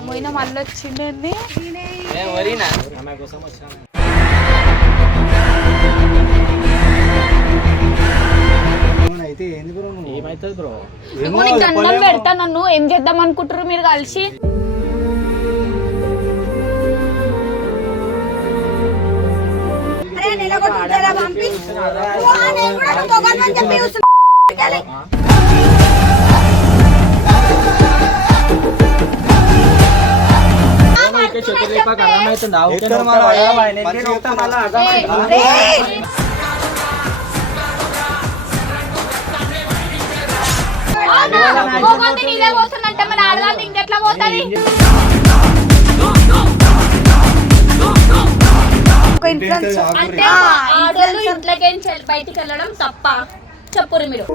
పోయిన మళ్ళీ వచ్చిండే ఆమె కోసం వచ్చినా ఏమైనా అయితే ఏంది బ్రో నువ్వు? ఏమైతుంది బ్రో? ఏమో నీకు దండం. పెడతా నన్ను. ఏం చేద్దాం అనుకుంటారు మీరు కలిసి? పంపి. పోతుందంటే మన ఆడదాన్ని ఇంకెట్లా పోతుంది అంటే ఆడోళ్ళు ఇంట్లోకి బయటికి వెళ్ళడం తప్ప. చెప్పురు మీరు.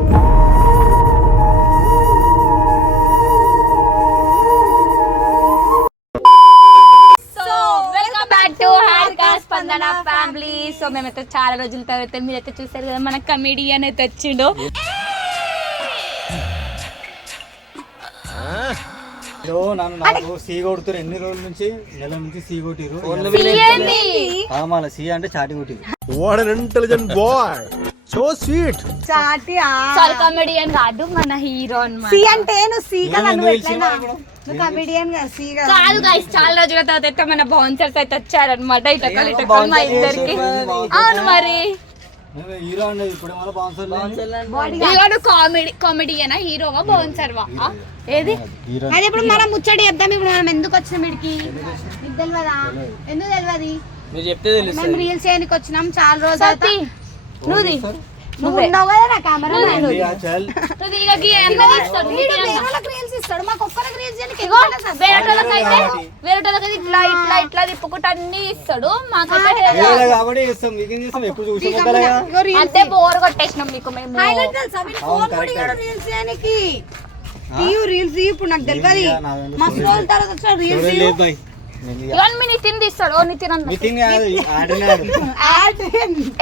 స్పందన ఫ్యామిలీ సో మేమైతే చాలా రోజుల తర్వాత మీరైతే చూసారు కదా మన కమెడియన్ అయితే వచ్చిండు. ఇదో నన్ను నాకు సీ కొడుతురు ఎన్ని రోజుల నుంచి? నెల నుంచి సీ కొట్టిరు. మళ్ళీ సీ అంటే చాటి కొట్టిరు What an intelligent So sweet! చాటి. సారీ కమెడియన్ కాదు మన హీరో అన్నమాట. సి అంటే నువ్వు సి కదా నువ్వు నువ్వు కమెడియన్ కదా సి కదా. కాదు గైస్ చాలా రోజుల తర్వాత అయితే మన బౌన్సర్స్ అయితే వచ్చారనమాట ఇటకలు ఇటకలు మా ఇద్దరికి. అవును మరి. హీరో కామెడీ కామెడీయేనా హీరోవా? ఏది? అది ఇప్పుడు మనం ముచ్చడి చెప్దాం ఇప్పుడు మనం ఎందుకు వచ్చినాం ఇడికి తెలియదా ఎందుకు తెలియదు చెప్తే మేము రీల్స్ చేయడానికి వచ్చినాం చాలా రోజులు సతీ నువ్వుది నువ్వు ఉన్నావు కదా నా కెమెరా నువ్వు ఇస్తాడు. మాకు ఒక్కరికి రీల్స్. వేరేటోళ్ళకైతే వేరేటోళ్ళకైతే ఇట్లా ఇట్లా ఇట్లా తిప్పుకుంటా అన్ని ఇస్తాడు. మాకైతే అంటే బోర్ కొట్టేసినాం మీకు మేము. రీల్స్ ఇప్పుడు నాకు తెలియదు మస్తు రోజుల తర్వాత రీల్స్ ఇవన్నీ మీ నితిన్ తీస్తాడు ఓ నితిన్ అన్న మీటింగ్ కాదు ఆడినాడు.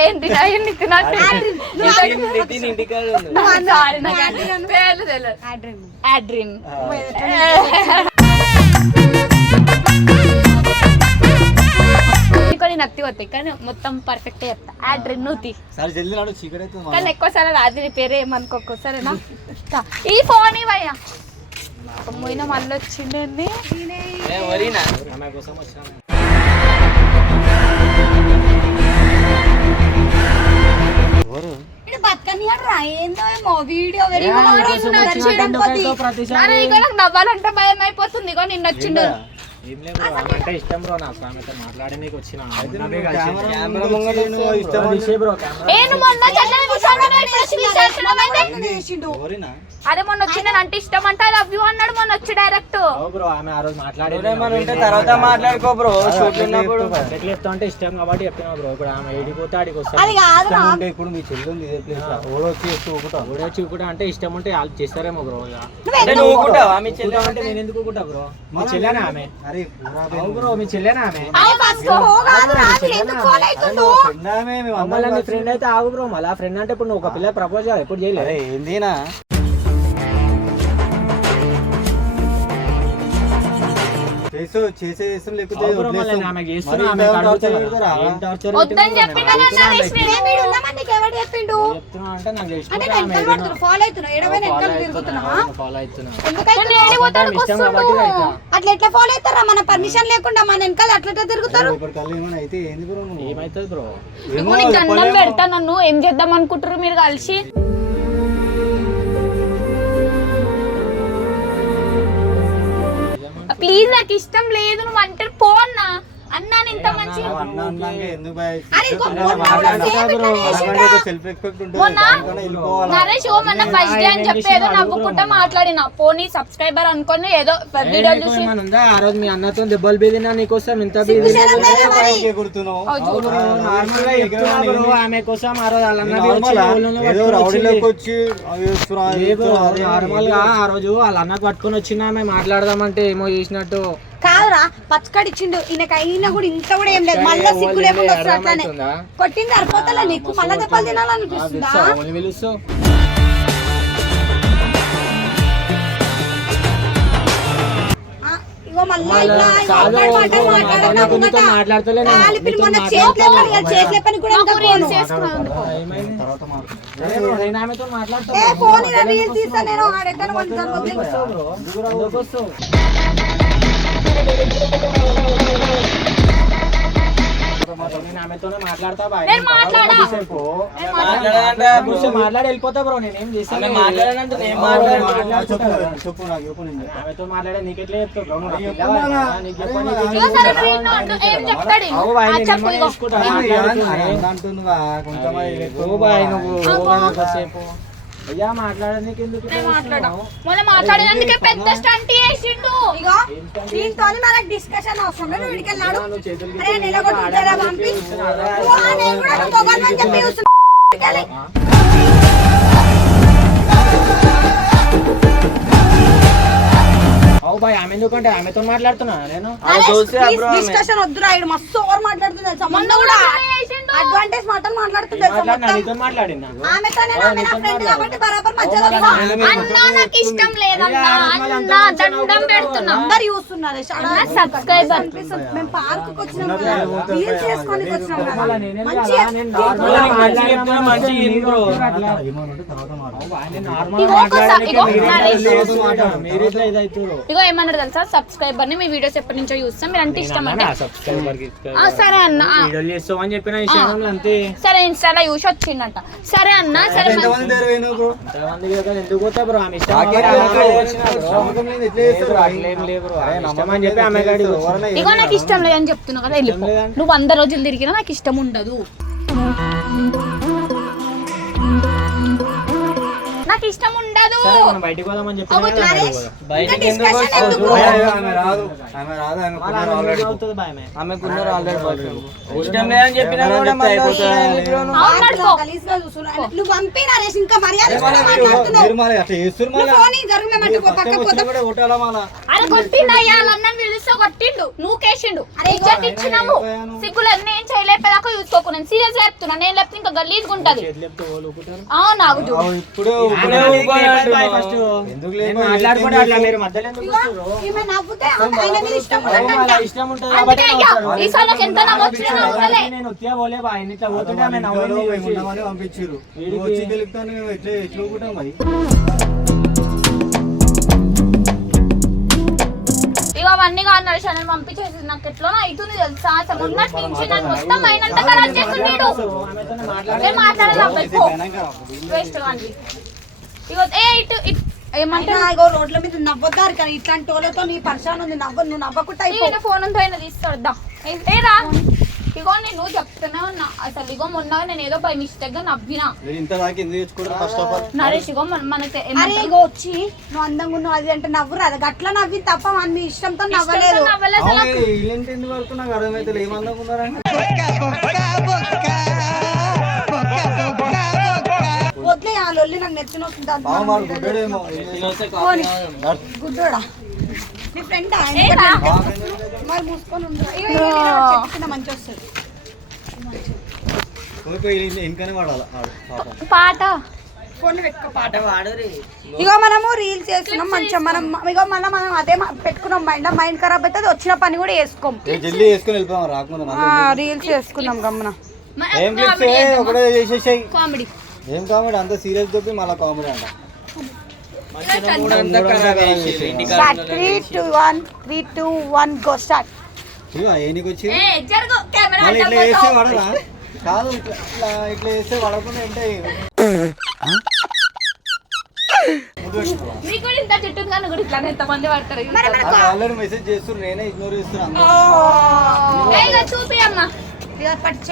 ఏంటి? నితిన్ ఇంటికాడ పేర్లు తెలియదు. కొన్ని నత్తి వస్తాయి కానీ మొత్తం పర్ఫెక్ట్ చెప్తా. అవుతుంది కానీ మళ్ళా. ఎక్కువ సార్లు రాదు నీ పేరు ఏమనుకోకు సరేనా. ఈ ఫోన్ ఇవయ్యా పోయిన మళ్ళీ వచ్చిండే ఆమె కోసం వచ్చినా ఎవరు? ఇది బతకనియాడు రా ఏందో ఏమో వీడియో వెరీ ప్రతిసారి? అరే ఇక నాకు నవ్వాలంటే భయం అయిపోతుంది ఇక నిన్న వచ్చిండు. ఏం లేదు అంటే ఇష్టం బ్రో నాకు ఆమెతో మాట్లాడి నీకు వచ్చిన. ఎవరినా అరే మొన్న అంటే ఇష్టం అంటే లవ్ యూ అన్నాడు మొన్న వచ్చి డైరెక్ట్ బ్రో ఆమె ఆ రోజు మాట్లాడి తర్వాత మాట్లాడుకో బ్రో అంటే ఇష్టం కాబట్టి చెప్పినా బ్రో ఇప్పుడు ఆమె ఏడిపోతే ఆడికి అది వస్తాను ఇప్పుడు మీ ఇదే ప్లేస్ కూడా అంటే ఇష్టం ఉంటే వాళ్ళు చేస్తారేమో బ్రో ఇక. నువ్వు అంటే నేను ఎందుకు బ్రో? మీ చెల్లెనా ఆమె? మీ చెల్లెనా ఫ్రెండ్ అయితే ఆగు బ్రో మళ్ళీ ఫ్రెండ్ అంటే ఇప్పుడు నువ్వు ఒక పిల్ల ప్రపోజ్ చేయాలి ఎప్పుడు చేయలేదు ఏందినా? చెప్పిండు? అంటే వెనకాల ఫాలో ఎడవైనా వెనకాల తిరుగుతున్నావా ఎందుకైతే. అట్లా ఎట్లా ఫాలో అవుతారా? మన పర్మిషన్ లేకుండా మన వెనకాల అట్లా తిరుగుతారు? దండం. పెడతా నన్ను. ఏం చేద్దాం అనుకుంటారు మీరు కలిసి? ప్లీజ్ నాకు ఇష్టం లేదు నువ్వు అంటే పోన్నా అన్నాను ఇంత మంచి. నరేష్ ఓ ఫస్ట్ డే అని చెప్పి ఏదో నవ్వుకుంటా మాట్లాడిన. పోనీ సబ్స్క్రైబర్ అనుకొని ఏదో వీడియో చూసి ఆ రోజు మీ అన్నతో దెబ్బలు బీదినా నీకోసం? ఇంత ఆమె కోసం ఆ రోజు వాళ్ళ ఆ? రోజు వాళ్ళ అన్నకు పట్టుకొని వచ్చిన ఆమె మాట్లాడదామంటే ఏమో చేసినట్టు. కాదురా పచ్చకడిచ్చిండు. ఈయనకి అయినా కూడా ఇంత కూడా ఏం లేదు. మళ్ళా సిగ్గు లేకుండా వస్తుంది అట్లానే? కొట్టింది సరిపోతలే నీకు. మళ్ళా దెబ్బలు తినాలనిపిస్తుందా? ఓన్లీ మాట్లాడు వెళ్ళిపోతా బ్రో నేనేం చేస్తాను చెప్పు నాకు చెప్పు. ఆమెతో మాట్లాడే నీకెట్లా చెప్తాడు నువ్వు. అయ్యా మాట్లాడడానికి ఎందుకు? మొన్న మాట్లాడేందుకే పెద్ద స్టంట్ చేసిండు. ఇగో దీంతో మనకు డిస్కషన్ అవసరం లేదు వీడికి వెళ్ళాడు. అరే పంపి నేను కూడా అని చెప్పి. అవు బాయ్ ఆమె ఎందుకంటే ఆమెతో మాట్లాడుతున్నా నేను? డిస్కషన్ వద్దురా మస్తు ఓవర్ మాట్లాడుతుంది మొన్న కూడా. అడ్వాంటేజ్ మాటలు మాట్లాడుతుంది తెలుసా మాట్లాడినా? మొత్తం? నీతో మాట్లాడినా? ఆమెతో నేను ఆమె నా ఫ్రెండ్ కాబట్టి బరాబర్ మధ్యలో మళ్ళా వస్తా. నేను- అన్నా నాకు ఇష్టం లేదన్నా అన్నా దండం పెడుతున్నా. అందరు చూస్తున్నారు. అన్న సబ్స్క్రైబర్ అనిపిస్తుంది. మేము పార్క్ వచ్చినాం కదా. రీల్స్ చేసుకోనికి వచ్చినాం కదా. మళ్ళా నేనేం మంచిగా కదా, నేను ఇగో చెప్తున్నా, ఏమన్నారు తెలుసా? సబ్స్క్రైబర్ని మీ వీడియోస్ ఎప్పటి నుంచో చూస్తాం. మీరు అంటే ఇష్టం అంటే. సరే అన్న. వీడియోలు చెప్పిన సరే ఇన్స్టాలో చూసి వచ్చిందంట సరే అన్న సరే ఇగో నాకు ఇష్టం లేదని చెప్తున్నా కదా వెళ్ళిపో? నువ్వు వంద రోజులు తిరిగినా నాకు ఇష్టం ఉండదు. నాకు ఇష్టం ఉండదు. బయటికి పోదామని కొట్టిండు నువ్వు కేసిండు. ఇజ్జత్ ఇచ్చినాము. నేను చేయలేపేదాకా సీరియస్ చెప్తున్నా. నేను లేకపోతే ఇంకా గలీజ్గా ఉంటది. అవును ఇప్పుడే వచ్చి గెలుపుతాను ఎట్లా ఎట్లా మరి? ఇక అవన్నీ కాదు అని పంపించేసి నాకు ఎట్లా అవుతుంది తెలుసా అసలు ఉన్నట్టు నుంచి నన్ను మొత్తం మైనంత ఖరాబ్ చేస్తున్నాడు మాట్లాడాలి వేస్ట్ ఇగో ఏ ఇటు ఇటు. ఏమంటే అయినా ఇగో రోడ్ల మీద నవ్వద్దారు కానీ ఇట్లాంటి వాళ్ళతో నీ పరిశాన్ ఉంది. నవ్వ నువ్వు నవ్వకుండా అయిపో. ఈయన ఫోన్ అంతా ఆయన తీసుకొద్దా ఏరా ఇగో నేను చెప్తూనే ఉన్నా. అసలు ఇగో మొన్న నేను ఏదో బై మిస్టేక్గా నవ్వినా. మీరు ఇంత దాకా ఎందుకు తెచ్చుకోవడం first of all Naresh ego మన అరే ఏమంటారు? ఇగో వచ్చి నువ్వు అందంగా ఉన్నావు అది అంటే నవ్వురు? అది గట్ల నవ్వి తప్ప మన మీ ఇష్టంతో నవ్వలేదు. నవ్వలేదు ఎందుకు వరకు నాకు అర్థమైతే లొల్లి నాకు నెత్తిన. గుడ్డోడా? నీ ఫ్రెండ్? మరి మూసుకొని ఉండు. మంచి వస్తుంది. పాట. ఫోన్ పెట్టుకో పాట. పాడరి ఇగో మనము రీల్స్ చేస్తున్నాం మంచిగా. మనం ఇగో మళ్ళీ మనం అదే పెట్టుకున్నాం. మైండ్ మైండ్ ఖరాబ్ అవుతుంది. వచ్చిన పని కూడా మళ్ళీ రీల్స్ చేసుకున్నాం గమ్మున. ఏం క్లిప్స్ ఒకటే చేసేసాయి. కామెడీ. ఏం కామెడీ అంత సీరియస్ చెప్పి మళ్ళీ కామెడీ అంట. Three two one three one go start ఏనికి మళ్ళీ ఇట్లా చేస్తే కాదు ఇట్లా ఇట్లా చేస్తే ఆల్రెడీ మెసేజ్ చేస్తున్నారు నేనే ఇగ్నోర్ చేస్తున్నాను చూపి అమ్మా. పట్టు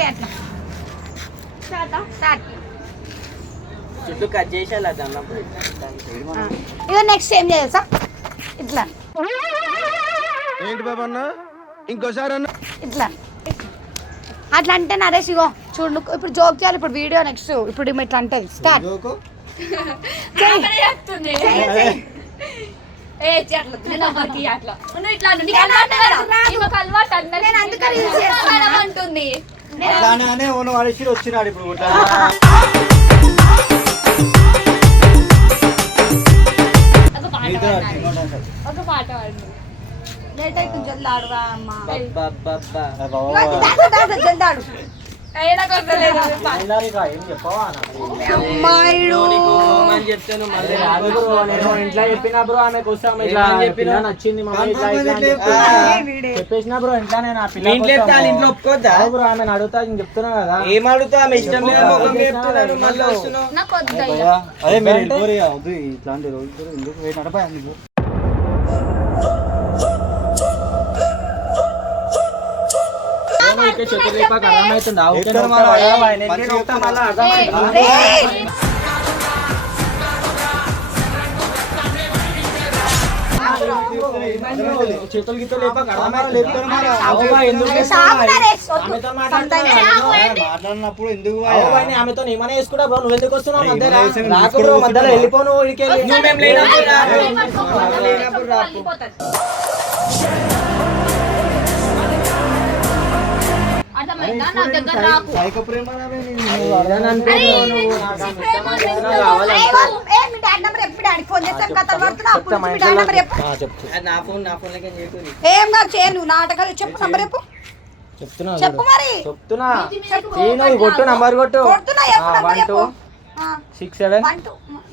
స్టార్ట్ చుట్టూ కట్ చేసేయాలి అది అన్నప్పుడు. ఇగో నెక్స్ట్ ఏం చేస్తా ఇట్లా. ఏంటి బాబా అన్న? ఇంకోసారి అన్న? ఇట్లా. అట్లా అంటే నరేష్ ఇగో చూడు ఇప్పుడు జోక్ చేయాలి ఇప్పుడు వీడియో నెక్స్ట్ ఇప్పుడు ఇట్లా అంటే స్టార్ట్ జోకు అక్కడే చెప్తుంది. ఒక పాట పాడు. లేట్ అవుతుంది జల్ది ఆడువా అమ్మా. అబ్బబ్బబ్బా. ఇంట్లో చెప్పిన బ్రో ఆమె కోసం చెప్పినా? నచ్చింది ఇట్లా చెప్పేసిన బ్రో నేను ఇంట్లో ఒప్పుకోద్దా? బ్రో ఆమె అడుగుతా చెప్తున్నా కదా. ఏం అడుగుతా ఆమె ఇష్టం అదే మీరు ఇట్లాంటి రోజులు ఎందుకు వద్దు. ఆమెతో మాట్లాడుతున్నా Sometimes. మాట్లాడినప్పుడు ఎందుకు ఆమెతో ఏమైనా వేసుకుంటా బ్రో నువ్వు ఎందుకు వస్తున్నావు మధ్యలో? వెళ్ళిపోను ఏం కాదు చేయను నాటకాలు చెప్పు నంబర్ చెప్పు చెప్తున్నా చెప్పు. మరి చెప్తున్నా కొట్టు నంబర్ కొట్టు వన్ టూ చెప్పు six seven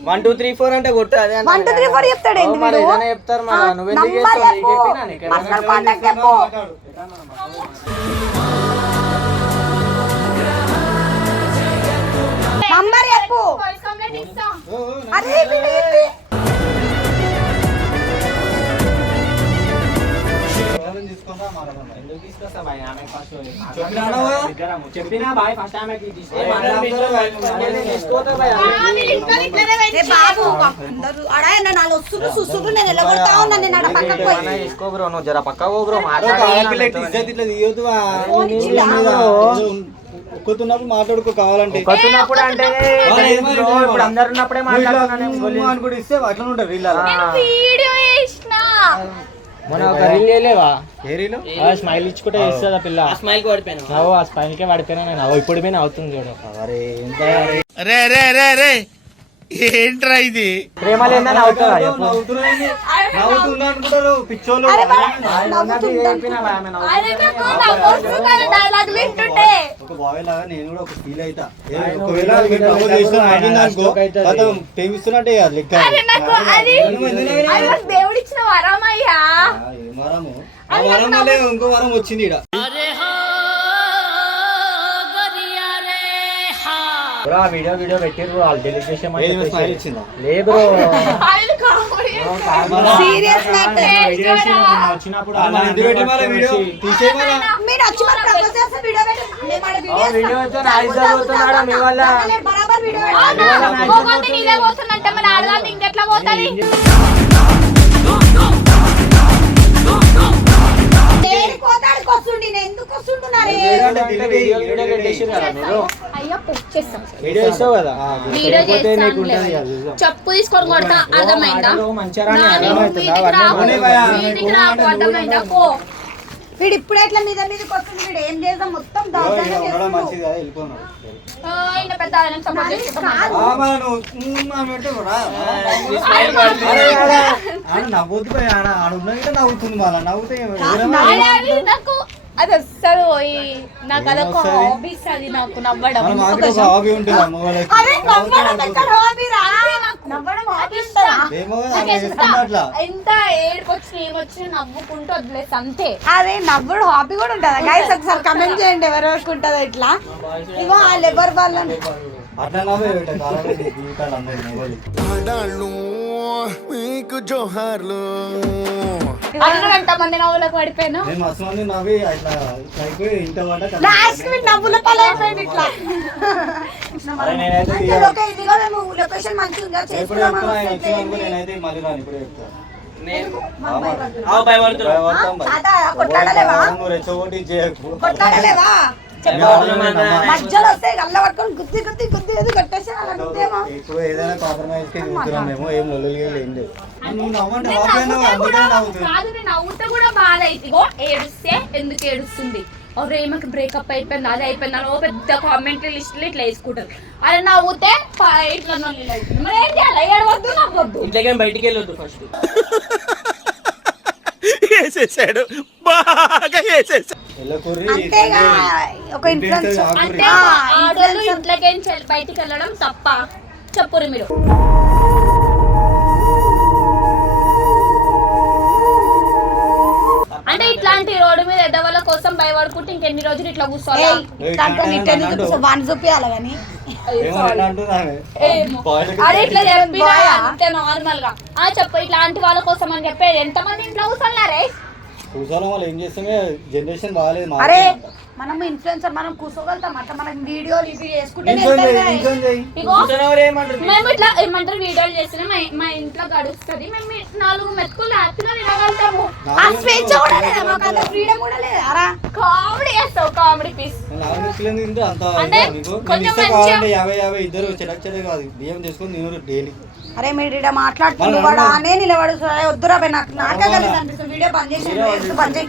one two three four అంటే కొట్టు అదే వన్ టూ త్రీ ఫోర్ చెప్తాడు ఏంది మరి? ఏదైనా చెప్తారు మరి నువ్వు ఎందుకు నంబర్ చేస్తావు? చెప్పు. నీకు చెప్పినా నీకు अरे చెప్పినా బాయ్ ఫస్ట్ ఆమెకి బాబు అందరూ అడా నాలుగు నేను ఉన్నా నేను పక్కకు పోయి తీసుకో బ్రో నువ్వు జర పక్క పో బ్రో ఒక్కతున్నప్పుడు మాట్లాడుకో కావాలంటే అంటే? ఇప్పుడు అందరు ఉన్నప్పుడే మాట్లాడుతున్నాను ఇస్తే అట్లా ఉంటారు వీళ్ళ వీడియో మన ఒక రీల్ చేయలేవా? ఏరీలో ఆ స్మైల్ ఇచ్చుకుంటే ఇస్తుందా పిల్ల. ఆ స్మైల్కి పడిపోయాను అవు ఆ స్మైల్ కే పడిపోయినా నేను. అవు ఇప్పుడు పోయినా అవుతుంది చూడు. అరే రే రే రే. ఏంట్రా ఇది? ప్రేమ లేదని అవుతుందా అనుకుంటారు పిచ్చోళ్ళు. బాయ్, ఒక లాగా నేను కూడా ఒక ఫీల్ ఒకవేళ చేసిన అనుకో. అతను ప్రేమిస్తున్నట్టే కదా లెక్క. దేవుడిచ్చిన వరమయ్యా. ఆ, ఏ వరము? ఆ వరం వల్లే ఇంకో వరం వచ్చింది ఇక్కడ బ్రో ఆ వీడియో వీడియో పెట్టిర్రు వాళ్ళు డెలిట్ చేసేమని ఏది చెప్పేసి. స్మైల్ ఇచ్చిందా లే బ్రో ఆయన కామెడీ సీరియస్ మ్యాటర్ వీడియో చేసిన నేను వచ్చినప్పుడు అలా ఎందుకు పెట్టి మళ్ళీ వీడియో తీసే మళ్ళా మీరు వచ్చి మరి ప్రపోజ్ చేస్తే వీడియో పెట్టి మేము ఆడ వీడియో ఓ, వీడియో ఇస్తాం. అయితే నాయిస్ జరుగుతున్నాడా మీ వల్ల? నేను బరాబర్ వీడియో అవునా? పెడతాను. పోగొట్టి నీదే పోతుందంటే మరి ఆడదాన్ని ఇంకెట్లా పోతుంది వస్తుండి నేను ఎందుకు వస్తుంటున్నారే చేస్తాం వీడియో కదా వీడియో. చెప్పు తీసుకొని కొడతా అర్థమైందా? మంచిగా రాని అర్థమైందా? పో. వీడు ఇప్పుడు ఎట్లా మీద మీదకి వస్తుంది వీడు ఏం చేద్దాం మొత్తం దౌర్జన్యం చేస్తున్నాడు. నవ్వుతుంది మళ్ళా నవ్వుతే ఎవరైనా- అరే, అది నాకు అది అస్సలు పోయి నాకు అదొక? హాబీస్ అది నాకు నవ్వడం. ఎంత ఏడుకొచ్చిన ఏమొచ్చినా నవ్వుకుంటూ వదిలేసి అంతే. అరే నవ్వుడు హాబీ కూడా ఉంటుందా? గైస్ ఒకసారి కమెంట్ చేయండి ఎవరెవరికి ఉంటుందో ఇట్లా. ఇగో వాళ్ళు ఎవరు వాళ్ళని. మీకు జోహార్లు. అందులో ఎంత మంది నవ్వులకు పడిపోయాను. నేను మస్తు మంది నవ్వి అట్లా ఇట్లా అయిపోయి ఇంత పడ్డ లాస్ట్కి నవ్వుల పాలైపోయింది ఇట్లా. అరే నేనైతే అంటే ఒక ఇదిగో మేము లొకేషన్ మంచిగా ఎప్పుడు చేసుకున్నాం చెప్తున్నా ఆయన వచ్చిన అనుకో నేనైతే మళ్ళీ రాను ఇప్పుడు చెప్తా. నేను ఆ భయపడుతున్నా. భయపడతాం భయ. తాత కొట్లాడలేవా? నువ్వు రెచ్చగొట్టి చేయకు. కొట్లాడలేవా? భయపడతాం. మధ్యలో వస్తే గల్ల పట్టుకొని గుద్ది గుద్ది గుద్ది ఏది కొట్టేసి అలా గుద్దేమో. ఇప్పుడు ఏదైనా కాంప్రమైజ్కి చూస్తున్నాం మేము ఏం లొల్లులు ఏం లేదు. నువ్వు నవ్వంటే నేను వాపైనా నవ్వుతే అందుకనే కూడా నవ్వుతుంది. కాదు నేను నవ్వుతే కూడా బాధ అయితే ఏడుస్తే ఎందుకు ఏడుస్తుంది? ఓ ప్రేమకి బ్రేకప్ అయిపోయింది అది అయిపోయింది అని ఓ పెద్ద కామెంట్ లిస్టులు ఇట్లా వేసుకుంటారు. అరే నవ్వుతే ఇట్లా. మరి ఏం చేయాలి? ఏడవద్దు నవ్వద్దు. ఇంట్లోకి బయటికి వెళ్ళొద్దు ఫస్ట్ వేసేసాడు బాగా వేసేసాడు అంతేగా. ఒక ఇన్ఫ్లుయెన్స్ అంటే ఆ, ఆడోళ్ళు. ఇంట్లోకి బయటికి వెళ్ళడం తప్ప. చెప్పురు మీరు. అంటే ఇట్లాంటి రోడ్డు మీద ఎదవల కోసం భయపడుకుంటే ఇంకెన్ని రోజులు ఇట్లా కూర్చోవాలా? వాడిని చూపియాలి కానీ అరే ఇట్లా? అంతే నార్మల్గా. ఆ చెప్పు ఇట్లాంటి వాళ్ళ కోసం అని చెప్పేది. ఎంత మంది ఇంట్లో కూర్చున్నారే కూర్చోవడం ఏం చేస్తామే జనరేషన్ బాగాలేదు మా అరే మనం ఇన్ఫ్లుయెన్సర్ మనం కూర్చోగలుగుతాం అట్లా మనం వీడియోలు ఇవి చేసుకుంటే మేము ఇట్లా ఏమంటారు? వీడియోలు చేసిన మా- ఇంట్లో గడుస్తుంది. మేము నాలుగు మెతుకులు హ్యాపీగా ఆ స్వేచ్ఛ కూడా లేదా? మాకు అంత ఫ్రీడమ్ కూడా లేదా? అరా కామెడీ చేస్తావు కామెడీ పీస్ అంత కొంచెం మంచిగా- యాభై యాభై ఇద్దరు చెడక్ చెడక్ కాదు. బియ్యం తినరు డైలీ. అరే మీరు ఇక్కడ వాడు ఆనే నిలబడు వద్దురా నాకు నాకే కలిసి అనిపిస్తుంది. వీడియో బంద్ చేసి వీడియో బంద్ చేయి